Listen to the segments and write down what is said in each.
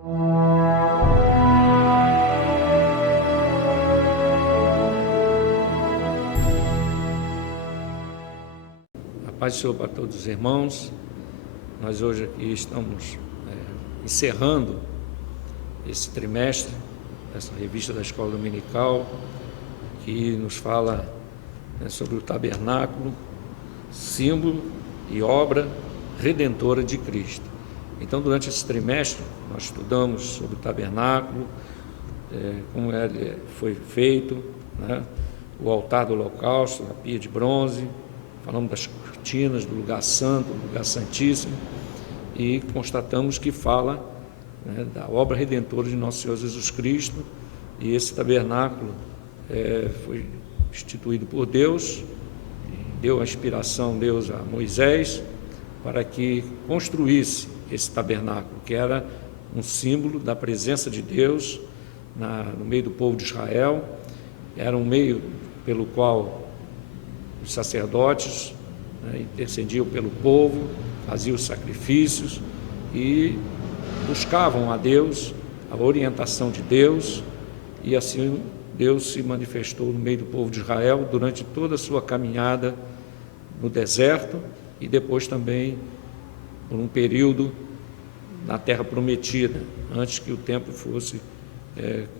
A paz do Senhor para todos os irmãos. Nós hoje aqui estamos encerrando esse trimestre, essa revista da Escola Dominical, que nos fala sobre o tabernáculo, símbolo e obra redentora de Cristo. Então, durante esse trimestre, nós estudamos sobre o tabernáculo, como ele foi feito, o altar do holocausto, a pia de bronze, falamos das cortinas do lugar santo, do lugar santíssimo, e constatamos que fala da obra redentora de nosso Senhor Jesus Cristo. E esse tabernáculo foi instituído por Deus, deu a inspiração Deus a Moisés para que construísse esse tabernáculo, que era um símbolo da presença de Deus no meio do povo de Israel. Era um meio pelo qual os sacerdotes intercediam pelo povo, faziam os sacrifícios e buscavam a Deus, a orientação de Deus, e assim Deus se manifestou no meio do povo de Israel durante toda a sua caminhada no deserto e depois também por um período na terra prometida, antes que o templo fosse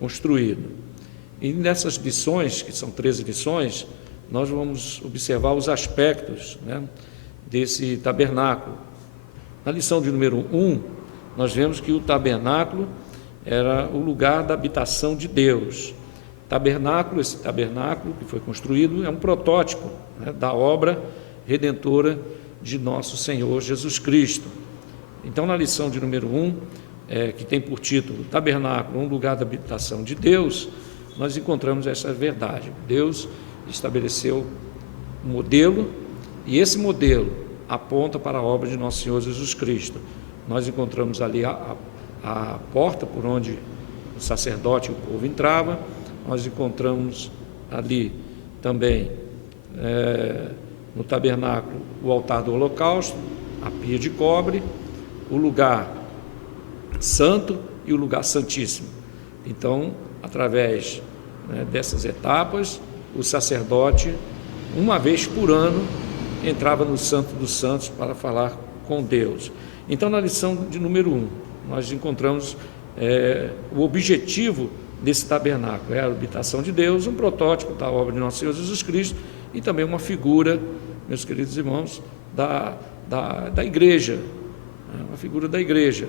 construído. E nessas lições, que são 13 lições, nós vamos observar os aspectos desse tabernáculo. Na lição de número 1, nós vemos que o tabernáculo era o lugar da habitação de Deus. Esse tabernáculo que foi construído é um protótipo da obra redentora de nosso Senhor Jesus Cristo. Então, na lição de número 1, que tem por título Tabernáculo, um lugar da habitação de Deus, nós encontramos essa verdade. Deus estabeleceu um modelo, e esse modelo aponta para a obra de nosso Senhor Jesus Cristo. Nós encontramos ali a porta por onde o sacerdote e o povo entrava. Nós encontramos ali também no tabernáculo o altar do holocausto, a pia de cobre, o lugar santo e o lugar santíssimo. Então, através dessas etapas, o sacerdote, uma vez por ano, entrava no Santo dos Santos para falar com Deus. Então, na lição de número 1, nós encontramos o objetivo desse tabernáculo, a habitação de Deus, um protótipo da obra de nosso Senhor Jesus Cristo e também uma figura, meus queridos irmãos, da igreja, uma figura da igreja,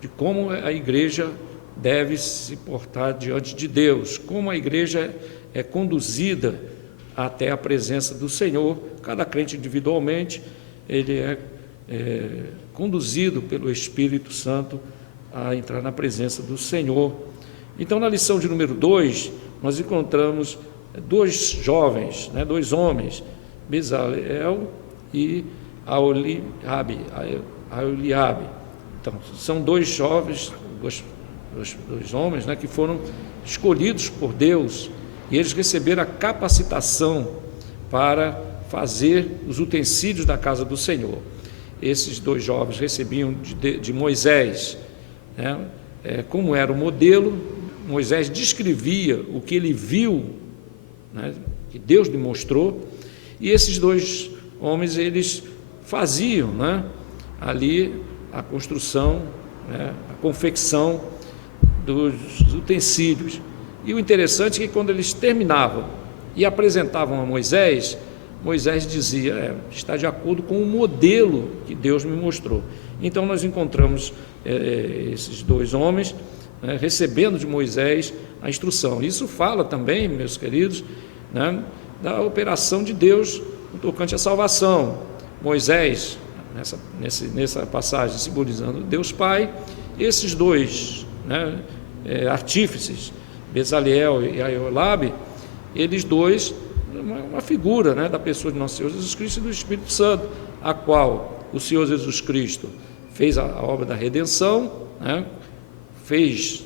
de como a igreja deve se portar diante de Deus, como a igreja é conduzida até a presença do Senhor. Cada crente individualmente, ele é conduzido pelo Espírito Santo a entrar na presença do Senhor. Então, na lição de número 2, nós encontramos dois jovens, dois homens, Bezaleel e Aholiabe. Então, são dois jovens, dois homens que foram escolhidos por Deus, e eles receberam a capacitação para fazer os utensílios da casa do Senhor. Esses dois jovens recebiam de Moisés, como era o modelo. Moisés descrevia o que ele viu, que Deus lhe mostrou, e esses dois homens, eles faziam ali a construção, a confecção dos utensílios. E o interessante é que quando eles terminavam e apresentavam a Moisés, Moisés dizia, está de acordo com o modelo que Deus me mostrou. Então nós encontramos esses dois homens recebendo de Moisés a instrução. Isso fala também, meus queridos, da operação de Deus no tocante à salvação. Moisés, nessa passagem, simbolizando Deus Pai, esses dois artífices, Bezaleel e Aholiabe, eles dois, uma figura da pessoa de nosso Senhor Jesus Cristo e do Espírito Santo, a qual o Senhor Jesus Cristo fez a obra da redenção, fez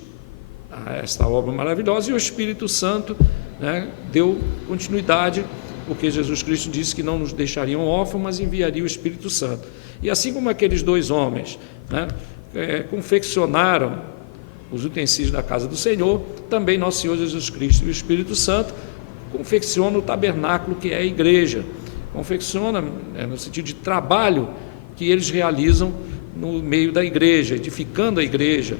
esta obra maravilhosa, e o Espírito Santo deu continuidade, porque Jesus Cristo disse que não nos deixariam órfãos, mas enviaria o Espírito Santo. E assim como aqueles dois homens confeccionaram os utensílios da casa do Senhor, também nosso Senhor Jesus Cristo e o Espírito Santo confeccionam o tabernáculo, que é a igreja. Confecciona no sentido de trabalho que eles realizam no meio da igreja, edificando a igreja,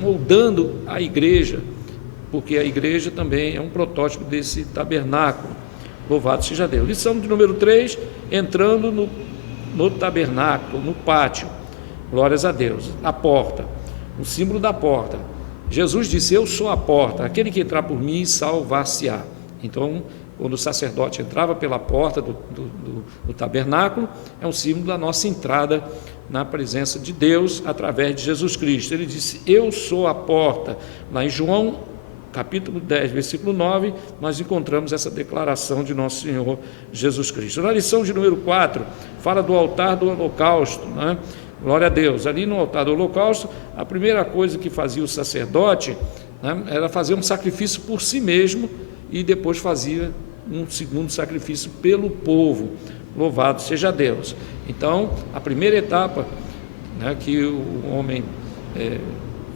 moldando a igreja, porque a igreja também é um protótipo desse tabernáculo. Louvado seja Deus. Lição de número 3, entrando no tabernáculo, no pátio. Glórias a Deus. A porta, o símbolo da porta. Jesus disse: eu sou a porta, aquele que entrar por mim salvar-se-á. Então, quando o sacerdote entrava pela porta do tabernáculo, é um símbolo da nossa entrada na presença de Deus através de Jesus Cristo. Ele disse: eu sou a porta. Lá em João capítulo 10, versículo 9, nós encontramos essa declaração de nosso Senhor Jesus Cristo. Na lição de número 4, fala do altar do holocausto, né? Glória a Deus. Ali no altar do holocausto, a primeira coisa que fazia o sacerdote, né, era fazer um sacrifício por si mesmo, e depois fazia um segundo sacrifício pelo povo. Louvado seja Deus. Então, a primeira etapa, né, que o homem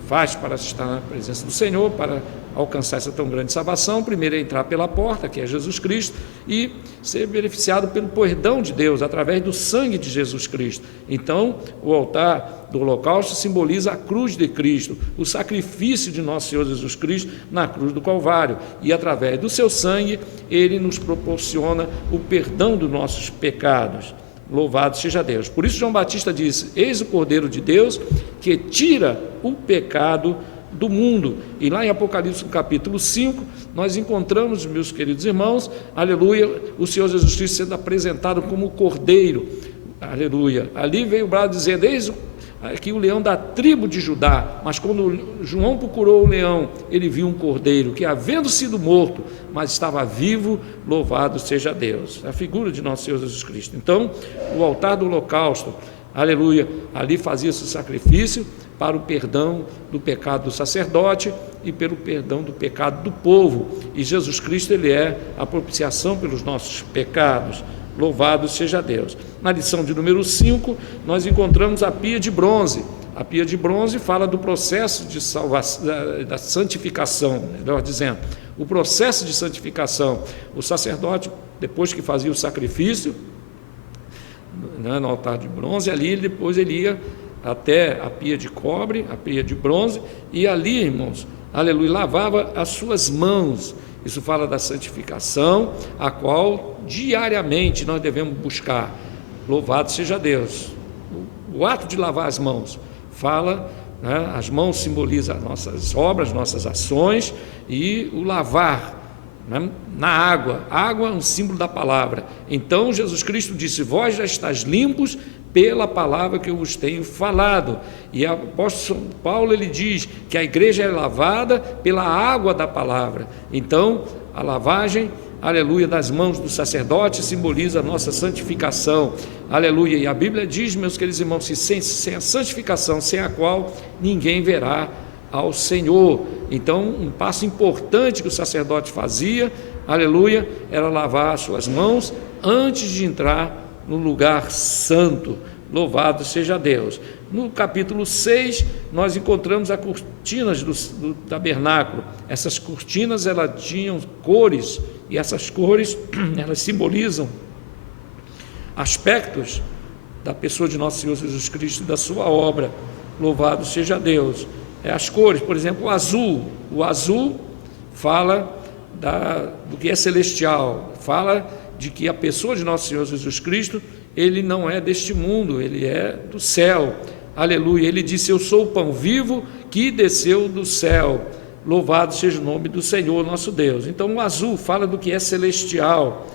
faz para estar na presença do Senhor, para alcançar essa tão grande salvação, primeiro é entrar pela porta, que é Jesus Cristo, e ser beneficiado pelo perdão de Deus, através do sangue de Jesus Cristo. Então, o altar do holocausto simboliza a cruz de Cristo, o sacrifício de nosso Senhor Jesus Cristo na cruz do Calvário, e através do seu sangue, ele nos proporciona o perdão dos nossos pecados. Louvado seja Deus. Por isso João Batista disse: eis o Cordeiro de Deus que tira o pecado do mundo. E lá em Apocalipse, no capítulo 5, nós encontramos, meus queridos irmãos, aleluia, o Senhor Jesus Cristo sendo apresentado como o Cordeiro, aleluia. Ali veio o brado dizendo: eis aqui o leão da tribo de Judá. Mas quando João procurou o leão, ele viu um cordeiro que, havendo sido morto, mas estava vivo. Louvado seja Deus. A figura de nosso Senhor Jesus Cristo. Então, o altar do holocausto, aleluia, ali fazia-se o sacrifício para o perdão do pecado do sacerdote e pelo perdão do pecado do povo. E Jesus Cristo, ele é a propiciação pelos nossos pecados. Louvado seja Deus. Na lição de número 5, nós encontramos a pia de bronze. A pia de bronze fala do processo de salvação, da santificação, melhor dizendo, o processo de santificação. O sacerdote, depois que fazia o sacrifício, né, no altar de bronze, ali depois ele ia até a pia de cobre, a pia de bronze, e ali, irmãos, aleluia, lavava as suas mãos. Isso fala da santificação, a qual diariamente nós devemos buscar. Louvado seja Deus. O ato de lavar as mãos fala, né, as mãos simbolizam as nossas obras, nossas ações, e o lavar, né, na água. A água é um símbolo da palavra. Então Jesus Cristo disse: vós já estáis limpos pela palavra que eu vos tenho falado. E o apóstolo Paulo, ele diz que a igreja é lavada pela água da palavra. Então, a lavagem, aleluia, das mãos do sacerdote simboliza a nossa santificação, aleluia. E a Bíblia diz, meus queridos irmãos, que sem a santificação, sem a qual ninguém verá ao Senhor. Então, um passo importante que o sacerdote fazia, aleluia, era lavar as suas mãos antes de entrar no lugar santo. Louvado seja Deus. No capítulo 6, nós encontramos as cortinas do tabernáculo. Essas cortinas, elas tinham cores, e essas cores, elas simbolizam aspectos da pessoa de nosso Senhor Jesus Cristo e da sua obra. Louvado seja Deus. As cores, por exemplo, o azul. O azul fala do que é celestial, fala de que a pessoa de nosso Senhor Jesus Cristo, ele não é deste mundo, ele é do céu. Aleluia. Ele disse: eu sou o pão vivo que desceu do céu. Louvado seja o nome do Senhor nosso Deus. Então, o azul fala do que é celestial.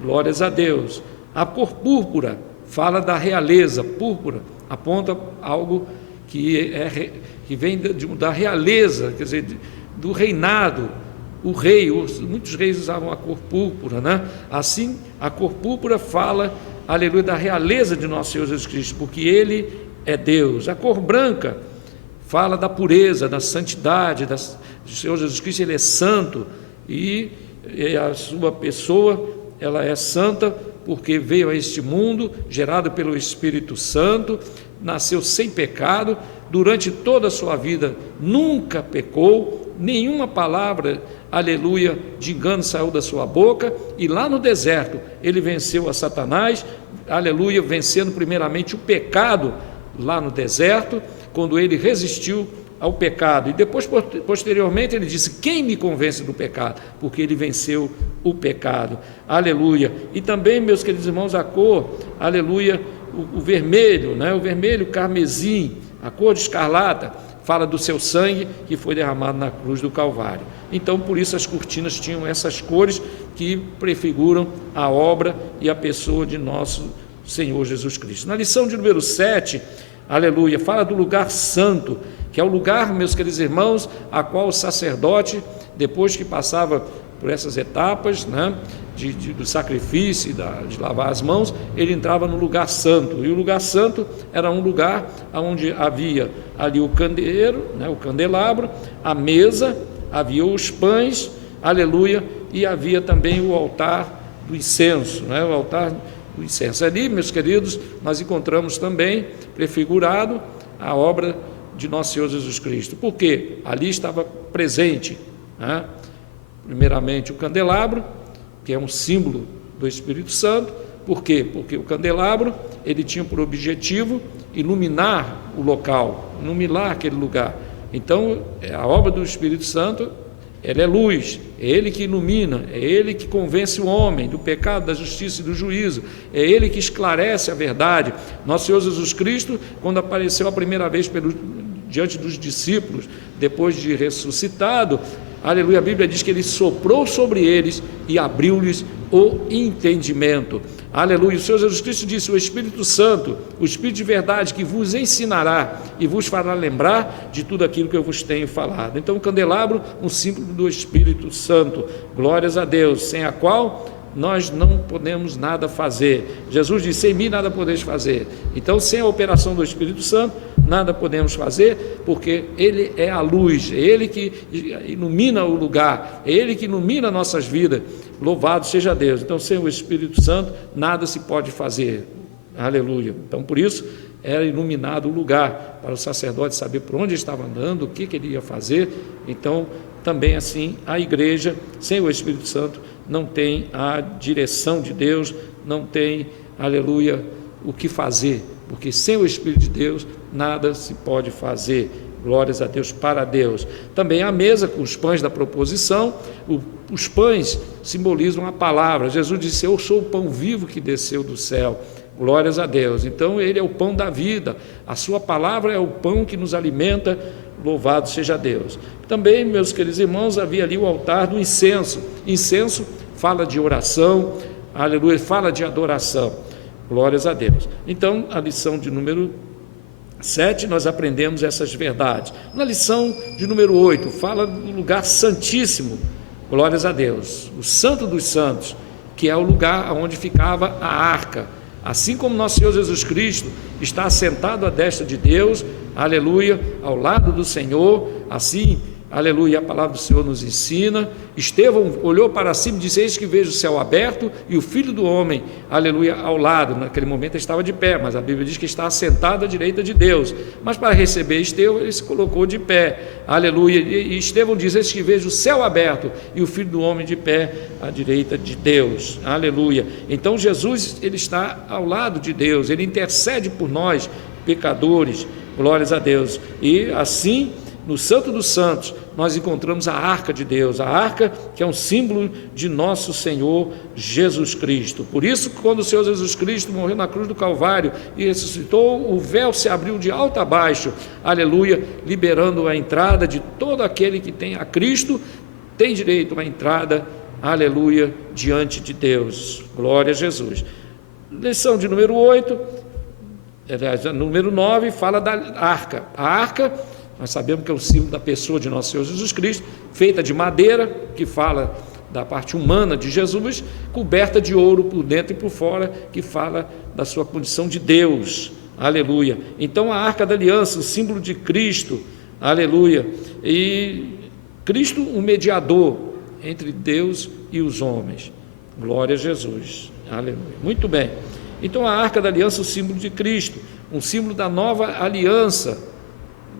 Glórias a Deus. A cor púrpura fala da realeza. Púrpura aponta algo que vem da realeza, quer dizer, do reinado. O rei, muitos reis usavam a cor púrpura, né? Assim, a cor púrpura fala, aleluia, da realeza de nosso Senhor Jesus Cristo, porque ele é Deus. A cor branca fala da pureza, da santidade do Senhor Jesus Cristo. Ele é santo, e a sua pessoa, ela é santa porque veio a este mundo, gerado pelo Espírito Santo, nasceu sem pecado, durante toda a sua vida nunca pecou, nenhuma palavra, aleluia, de engano saiu da sua boca, e lá no deserto ele venceu a Satanás, aleluia, vencendo primeiramente o pecado lá no deserto, quando ele resistiu ao pecado, e depois, posteriormente, ele disse: quem me convence do pecado? Porque ele venceu o pecado, aleluia. E também, meus queridos irmãos, a cor, aleluia, o vermelho, né? O vermelho carmesim, a cor de escarlata, fala do seu sangue que foi derramado na cruz do Calvário. Então, por isso as cortinas tinham essas cores que prefiguram a obra e a pessoa de nosso Senhor Jesus Cristo. Na lição de número 7, aleluia, fala do lugar santo, que é o lugar, meus queridos irmãos, a qual o sacerdote, depois que passava por essas etapas, né, do sacrifício, de lavar as mãos, ele entrava no lugar santo, e o lugar santo era um lugar onde havia ali o candeeiro, né, o candelabro, a mesa, havia os pães, aleluia, e havia também o altar do incenso, né, o altar do incenso. Ali, meus queridos, nós encontramos também prefigurado a obra de nosso Senhor Jesus Cristo, porque ali estava presente, né, primeiramente o candelabro, que é um símbolo do Espírito Santo. Por quê? Porque o candelabro, ele tinha por objetivo iluminar o local, iluminar aquele lugar. Então, a obra do Espírito Santo, ela é luz, é Ele que ilumina, é Ele que convence o homem do pecado, da justiça e do juízo, é Ele que esclarece a verdade. Nosso Senhor Jesus Cristo, quando apareceu a primeira vez diante dos discípulos, depois de ressuscitado, aleluia, a Bíblia diz que Ele soprou sobre eles e abriu-lhes o entendimento. Aleluia, o Senhor Jesus Cristo disse: o Espírito Santo, o Espírito de verdade, que vos ensinará e vos fará lembrar de tudo aquilo que eu vos tenho falado. Então, o candelabro, um símbolo do Espírito Santo, glórias a Deus, sem a qual nós não podemos nada fazer. Jesus disse: sem mim nada podeis fazer. Então, sem a operação do Espírito Santo, nada podemos fazer, porque Ele é a luz, é Ele que ilumina o lugar, é Ele que ilumina nossas vidas. Louvado seja Deus. Então, sem o Espírito Santo, nada se pode fazer. Aleluia. Então, por isso, era iluminado o lugar, para o sacerdote saber por onde estava andando, o que ele ia fazer. Então, também assim, a igreja, sem o Espírito Santo, não tem a direção de Deus, não tem, aleluia, o que fazer, porque sem o Espírito de Deus, nada se pode fazer. Glórias a Deus, para Deus. Também a mesa com os pães da proposição, os pães simbolizam a palavra. Jesus disse: eu sou o pão vivo que desceu do céu. Glórias a Deus. Então Ele é o pão da vida, a sua palavra é o pão que nos alimenta. Louvado seja Deus. Também, meus queridos irmãos, havia ali o altar do incenso. Incenso fala de oração, aleluia, fala de adoração. Glórias a Deus. Então, a lição de número 7, nós aprendemos essas verdades. Na lição de número 8, fala do lugar santíssimo, glórias a Deus, o santo dos santos, que é o lugar onde ficava a arca. Assim como nosso Senhor Jesus Cristo está assentado à destra de Deus, aleluia, ao lado do Senhor, assim, aleluia, a palavra do Senhor nos ensina. Estevão olhou para cima e disse: eis que vejo o céu aberto e o Filho do Homem, aleluia, ao lado. Naquele momento ele estava de pé, mas a Bíblia diz que está assentado à direita de Deus. Mas para receber Estevão, ele se colocou de pé, aleluia. E Estevão diz: eis que vejo o céu aberto e o Filho do Homem de pé à direita de Deus, aleluia. Então Jesus, ele está ao lado de Deus, ele intercede por nós, pecadores, glórias a Deus. E assim, no Santo dos Santos, nós encontramos a arca de Deus, a arca que é um símbolo de nosso Senhor Jesus Cristo. Por isso, quando o Senhor Jesus Cristo morreu na cruz do Calvário e ressuscitou, o véu se abriu de alto a baixo, aleluia, liberando a entrada de todo aquele que tem a Cristo, tem direito à entrada, aleluia, diante de Deus. Glória a Jesus. Lição de número 8, aliás, número 9, fala da arca. A arca, nós sabemos que é o símbolo da pessoa de nosso Senhor Jesus Cristo, feita de madeira, que fala da parte humana de Jesus, coberta de ouro por dentro e por fora, que fala da sua condição de Deus, aleluia. Então a arca da aliança, o símbolo de Cristo, aleluia, e Cristo, o mediador entre Deus e os homens, glória a Jesus, Aleluia. Muito bem. Então a Arca da Aliança é o símbolo de Cristo, um símbolo da nova aliança.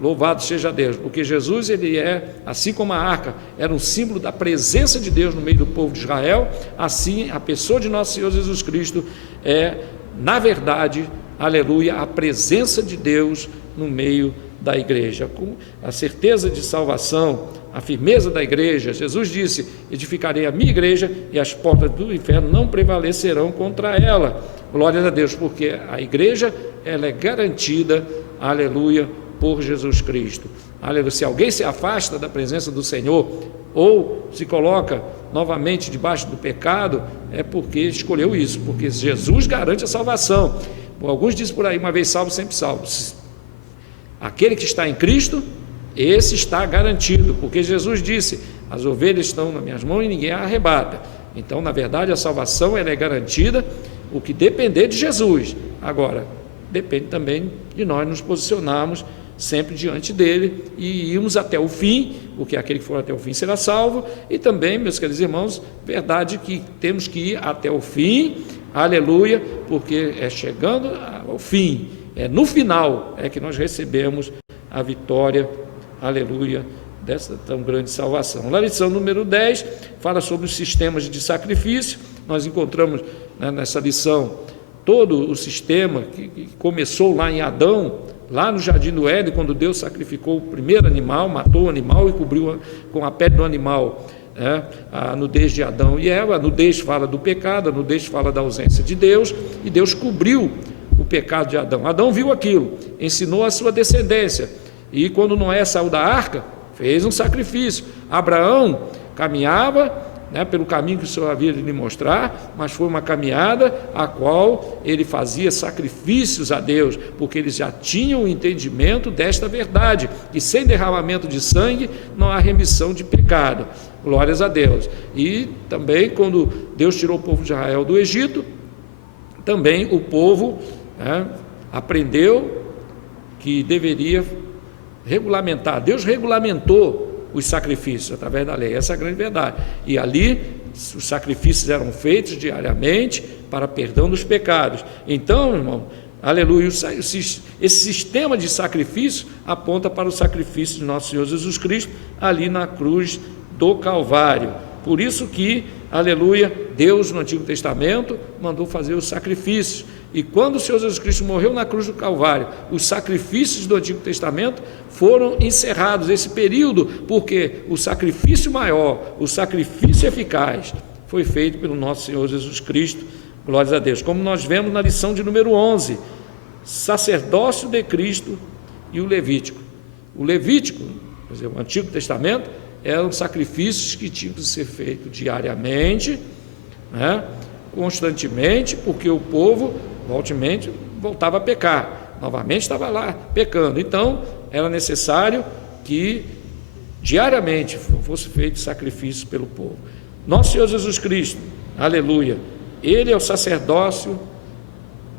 Louvado seja Deus, porque Jesus, ele é, assim como a arca era um símbolo da presença de Deus no meio do povo de Israel, assim a pessoa de nosso Senhor Jesus Cristo é, na verdade, aleluia, a presença de Deus no meio da igreja, com a certeza de salvação, a firmeza da igreja. Jesus disse: edificarei a minha igreja e as portas do inferno não prevalecerão contra ela. Glória a Deus, porque a igreja, ela é garantida, aleluia, por Jesus Cristo. Aleluia. Se alguém se afasta da presença do Senhor ou se coloca novamente debaixo do pecado, é porque escolheu isso, porque Jesus garante a salvação. Alguns dizem por aí: uma vez salvo, sempre salvo. Aquele que está em Cristo, esse está garantido, porque Jesus disse: as ovelhas estão nas minhas mãos e ninguém a arrebata. Então, na verdade, a salvação, ela é garantida, o que depender de Jesus. Agora, depende também de nós nos posicionarmos sempre diante dele e irmos até o fim, porque aquele que for até o fim será salvo. E também, meus queridos irmãos, verdade que temos que ir até o fim, aleluia, porque é chegando ao fim, é no final é que nós recebemos a vitória, aleluia, dessa tão grande salvação. Na lição número 10, fala sobre os sistemas de sacrifício. Nós encontramos, né, nessa lição todo o sistema que começou lá em Adão, lá no Jardim do Éden, quando Deus sacrificou o primeiro animal, matou o animal e cobriu com a pele do animal, a nudez de Adão e Eva. A nudez fala do pecado, a nudez fala da ausência de Deus, e Deus cobriu o pecado de Adão. Adão viu aquilo, ensinou a sua descendência, e quando Noé saiu da arca, fez um sacrifício. Abraão caminhava, pelo caminho que o Senhor havia de lhe mostrar, mas foi uma caminhada a qual ele fazia sacrifícios a Deus, porque eles já tinham o entendimento desta verdade, que sem derramamento de sangue não há remissão de pecado. Glórias a Deus. E também, quando Deus tirou o povo de Israel do Egito, também o povo aprendeu que deveria regulamentar. Deus regulamentou os sacrifícios através da lei, essa é a grande verdade. E ali os sacrifícios eram feitos diariamente para perdão dos pecados. Então, irmão, aleluia, esse sistema de sacrifício aponta para o sacrifício de nosso Senhor Jesus Cristo ali na cruz do Calvário. Por isso que, aleluia, Deus no Antigo Testamento mandou fazer os sacrifícios. E quando o Senhor Jesus Cristo morreu na cruz do Calvário, os sacrifícios do Antigo Testamento foram encerrados, esse período, porque o sacrifício maior, o sacrifício eficaz, foi feito pelo nosso Senhor Jesus Cristo. Glórias a Deus. Como nós vemos na lição de número 11, sacerdócio de Cristo e o Levítico. O Levítico, quer dizer, o Antigo Testamento, eram sacrifícios que tinham que ser feitos diariamente, constantemente, porque o povo voltava a pecar, novamente estava lá pecando. Então era necessário que diariamente fosse feito sacrifício pelo povo. Nosso Senhor Jesus Cristo, aleluia, ele é o sacerdócio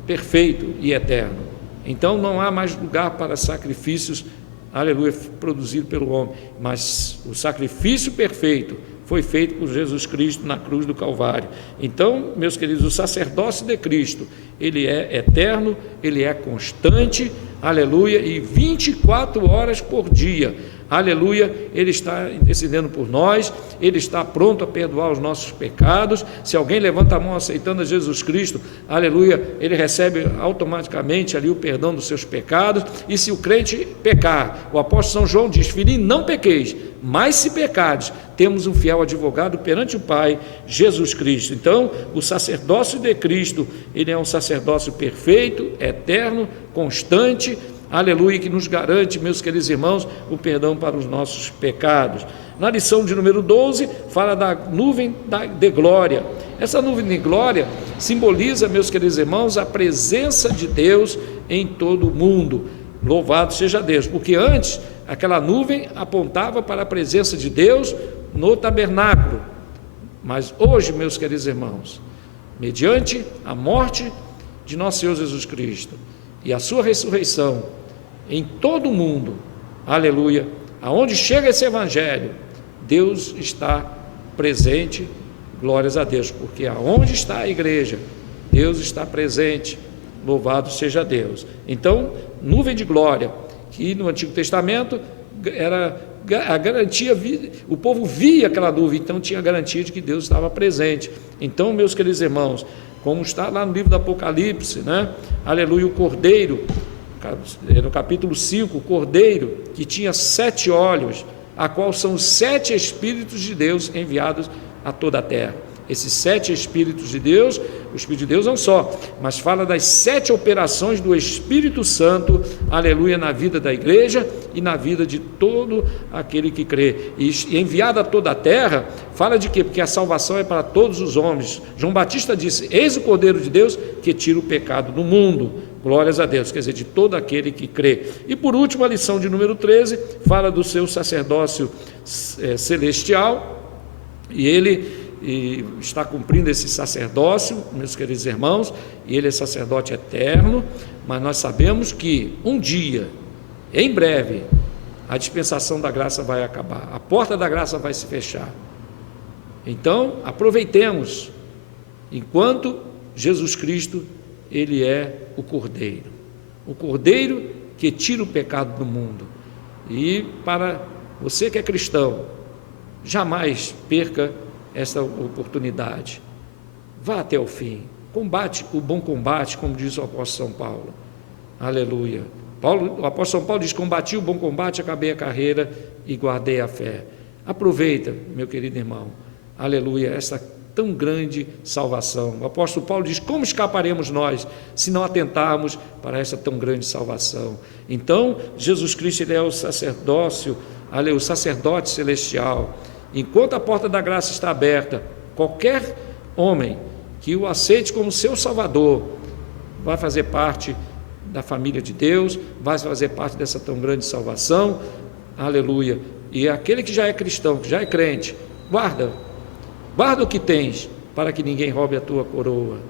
perfeito e eterno. Então não há mais lugar para sacrifícios, aleluia, produzido pelo homem, mas o sacrifício perfeito foi feito por Jesus Cristo na cruz do Calvário. Então, meus queridos, o sacerdócio de Cristo, ele é eterno, ele é constante, aleluia, e 24 horas por dia, aleluia, ele está intercedendo por nós, ele está pronto a perdoar os nossos pecados. Se alguém levanta a mão aceitando a Jesus Cristo, aleluia, ele recebe automaticamente ali o perdão dos seus pecados. E se o crente pecar, o apóstolo São João diz: filhinho, não pequeis, mas se pecares, temos um fiel advogado perante o Pai, Jesus Cristo. Então, o sacerdócio de Cristo, ele é um sacerdócio perfeito, eterno, constante, aleluia, que nos garante, meus queridos irmãos, o perdão para os nossos pecados. Na lição de número 12, fala da nuvem de glória. Essa nuvem de glória simboliza, meus queridos irmãos, a presença de Deus em todo o mundo. Louvado seja Deus, porque antes aquela nuvem apontava para a presença de Deus no tabernáculo. Mas hoje, meus queridos irmãos, mediante a morte de nosso Senhor Jesus Cristo e a sua ressurreição, em todo o mundo, aleluia, aonde chega esse evangelho, Deus está presente. Glórias a Deus, porque aonde está a igreja, Deus está presente, louvado seja Deus. Então, nuvem de glória, que no Antigo Testamento era a garantia, o povo via aquela nuvem, então tinha a garantia de que Deus estava presente. Então, meus queridos irmãos, como está lá no livro do Apocalipse, né? Aleluia, o Cordeiro, no capítulo 5, o Cordeiro, que tinha 7 olhos, a qual são os 7 Espíritos de Deus enviados a toda a terra. Esses 7 Espíritos de Deus, o Espírito de Deus é um só, mas fala das 7 operações do Espírito Santo, aleluia, na vida da igreja e na vida de todo aquele que crê. E enviado a toda a terra, fala de quê? Porque a salvação é para todos os homens. João Batista disse: eis o Cordeiro de Deus que tira o pecado do mundo. Glórias a Deus, quer dizer, de todo aquele que crê. E por último, a lição de número 13, fala do seu sacerdócio celestial, e ele está cumprindo esse sacerdócio, meus queridos irmãos, e ele é sacerdote eterno, mas nós sabemos que um dia, em breve, a dispensação da graça vai acabar, a porta da graça vai se fechar. Então, aproveitemos, enquanto Jesus Cristo, ele é o Cordeiro que tira o pecado do mundo. E para você que é cristão, jamais perca essa oportunidade. Vá até o fim, combate o bom combate, como diz o apóstolo São Paulo. Aleluia. O apóstolo São Paulo diz: combati o bom combate, acabei a carreira e guardei a fé. Aproveita, meu querido irmão, aleluia, essa tão grande salvação. O apóstolo Paulo diz: como escaparemos nós se não atentarmos para essa tão grande salvação? Então, Jesus Cristo, ele é o sacerdócio, o sacerdote celestial. Enquanto a porta da graça está aberta, qualquer homem que o aceite como seu Salvador vai fazer parte da família de Deus, vai fazer parte dessa tão grande salvação, aleluia. E aquele que já é cristão, que já é crente, guarda o que tens, para que ninguém roube a tua coroa,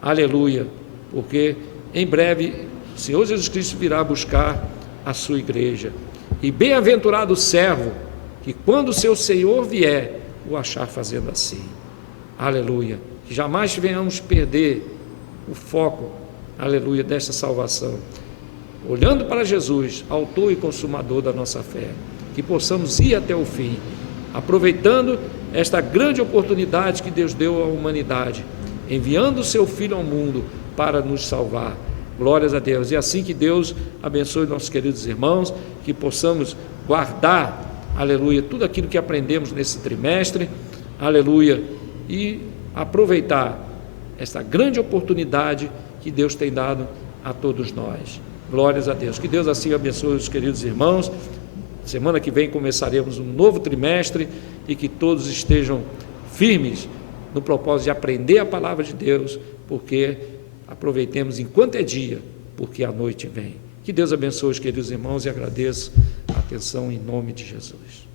aleluia, porque em breve o Senhor Jesus Cristo virá buscar a sua igreja. E bem-aventurado o servo que quando o seu Senhor vier, o achar fazendo assim, aleluia. Que jamais venhamos perder o foco, aleluia, desta salvação, olhando para Jesus, autor e consumador da nossa fé, que possamos ir até o fim, aproveitando esta grande oportunidade que Deus deu à humanidade, enviando o seu Filho ao mundo para nos salvar. Glórias a Deus. E assim que Deus abençoe nossos queridos irmãos, que possamos guardar, aleluia, tudo aquilo que aprendemos nesse trimestre, aleluia, e aproveitar esta grande oportunidade que Deus tem dado a todos nós. Glórias a Deus. Que Deus assim abençoe os queridos irmãos. Semana que vem começaremos um novo trimestre e que todos estejam firmes no propósito de aprender a palavra de Deus, porque aproveitemos enquanto é dia, porque a noite vem. Que Deus abençoe os queridos irmãos e agradeço a atenção em nome de Jesus.